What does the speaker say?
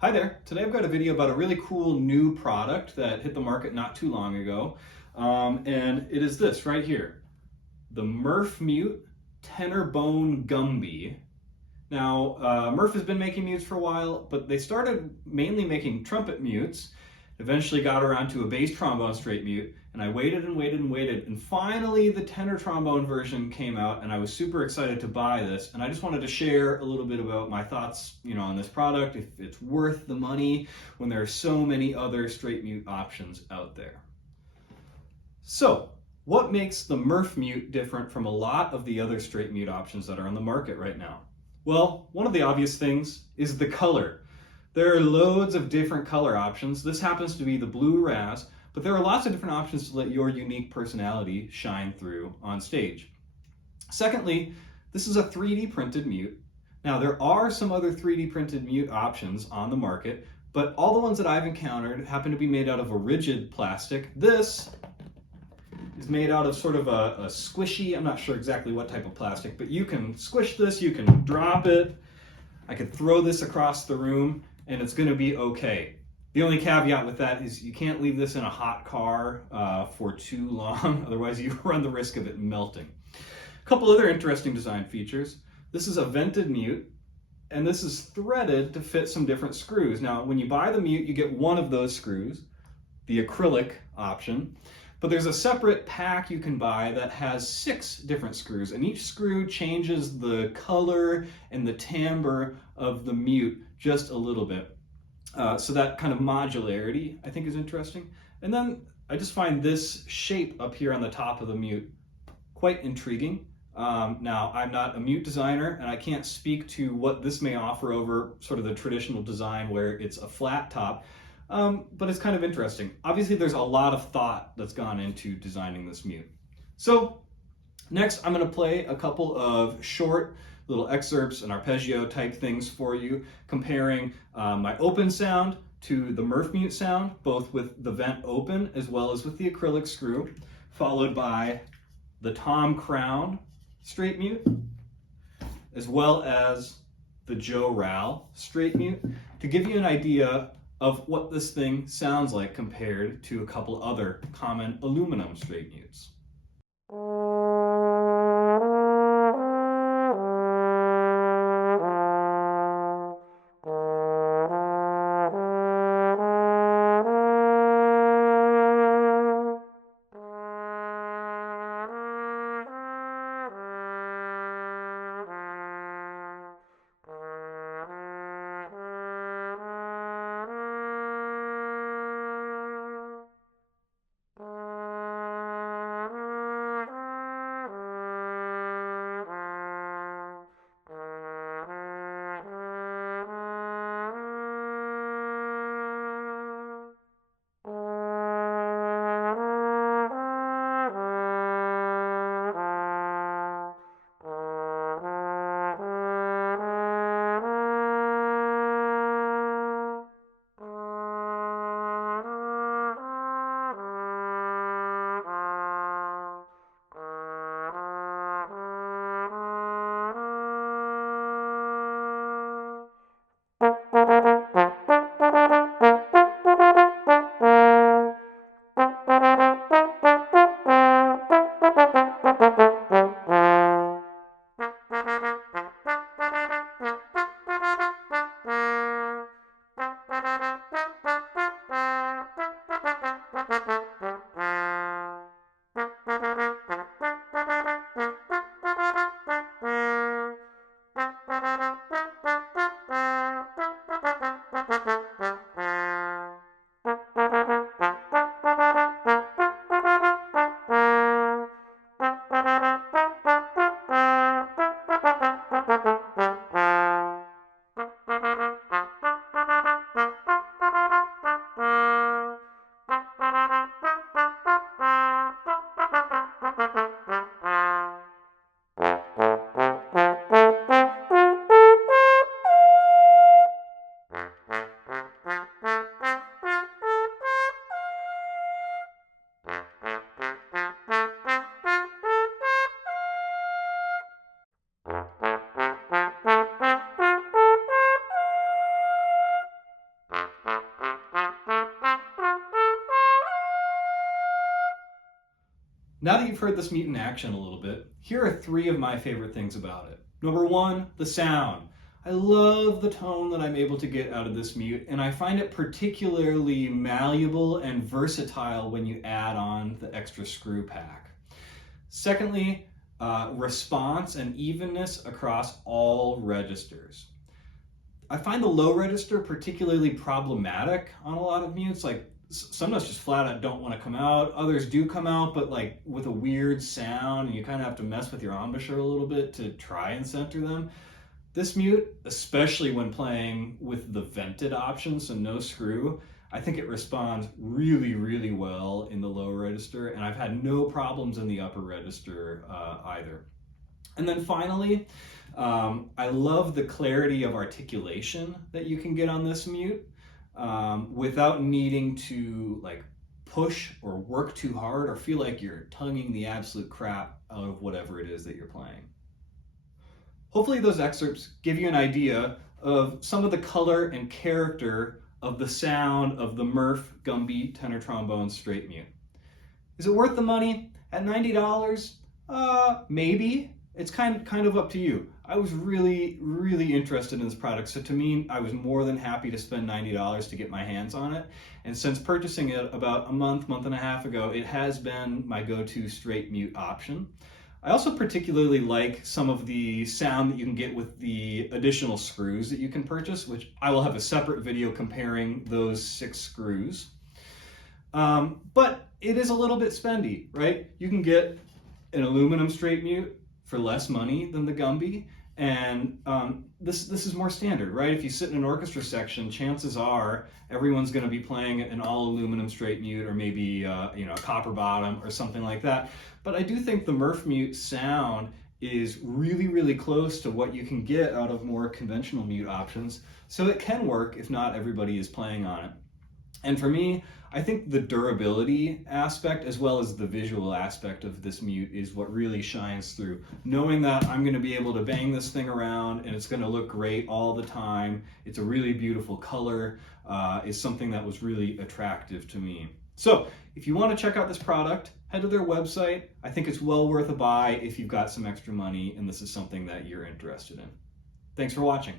Hi there. Today I've got a video about a really cool new product that hit the market not too long ago. And it is this right here, the merf mute tenor bone gumby. Now, merf has been making mutes for a while, but they started mainly making trumpet mutes, eventually got around to a bass trombone straight mute, and I waited and waited and waited, and finally the tenor trombone version came out, and I was super excited to buy this, and I just wanted to share a little bit about my thoughts, on this product, if it's worth the money when there are so many other straight mute options out there. So, what makes the merf mute different from a lot of the other straight mute options that are on the market right now? Well, one of the obvious things is the color. There are loads of different color options. This happens to be the blue ras, but there are lots of different options to let your unique personality shine through on stage. Secondly, this is a 3D printed mute. Now, there are some other 3D printed mute options on the market, but all the ones that I've encountered happen to be made out of a rigid plastic. This is made out of sort of a squishy, I'm not sure exactly what type of plastic, but you can squish this, you can drop it. I could throw this across the room and it's going to be okay. The only caveat with that is you can't leave this in a hot car for too long, otherwise you run the risk of it melting. A couple other interesting design features. This is a vented mute, and this is threaded to fit some different screws. Now, when you buy the mute, you get one of those screws, the acrylic option, but there's a separate pack you can buy that has 6 different screws, and each screw changes the color and the timbre of the mute just a little bit. So that kind of modularity I think is interesting. And then I just find this shape up here on the top of the mute quite intriguing. Now, I'm not a mute designer, and I can't speak to what this may offer over sort of the traditional design where it's a flat top, but it's kind of interesting. Obviously, there's a lot of thought that's gone into designing this mute. So next, I'm going to play a couple of short little excerpts and arpeggio type things for you, comparing my open sound to the merf mute sound, both with the vent open as well as with the acrylic screw, followed by the tom crown straight mute, as well as the Joe Ral straight mute, to give you an idea of what this thing sounds like compared to a couple other common aluminum straight mutes. Now that you've heard this mute in action a little bit, here are 3 of my favorite things about it. Number 1, the sound. I love the tone that I'm able to get out of this mute, and I find it particularly malleable and versatile when you add on the extra screw pack. Secondly, response and evenness across all registers. I find the low register particularly problematic on a lot of mutes. Like some notes just flat out don't want to come out. Others do come out, but like with a weird sound, and you kind of have to mess with your embouchure a little bit to try and center them. This mute, especially when playing with the vented option, so no screw, I think it responds really, really well in the low register, and I've had no problems in the upper register either. And then finally, I love the clarity of articulation that you can get on this mute without needing to like push or work too hard or feel like you're tonguing the absolute crap out of whatever it is that you're playing. Hopefully those excerpts give you an idea of some of the color and character of the sound of the merf gumby tenor trombone straight mute. Is it worth the money at $90? Maybe. It's kind of up to you. I was really, really interested in this product, so to me, I was more than happy to spend $90 to get my hands on it. And since purchasing it about a month and a half ago, it has been my go-to straight mute option. I also particularly like some of the sound that you can get with the additional screws that you can purchase, which I will have a separate video comparing those 6 screws. But it is a little bit spendy, right? You can get an aluminum straight mute for less money than the gumby, and this is more standard, right? If you sit in an orchestra section, chances are everyone's going to be playing an all aluminum straight mute, or maybe a copper bottom or something like that. But I do think the merf mute sound is really, really close to what you can get out of more conventional mute options, so it can work if not everybody is playing on it. And for me, I think the durability aspect as well as the visual aspect of this mute is what really shines through. Knowing that I'm going to be able to bang this thing around and it's going to look great all the time, it's a really beautiful color, is something that was really attractive to me. So if you want to check out this product, head to their website. I think it's well worth a buy if you've got some extra money and this is something that you're interested in. Thanks for watching.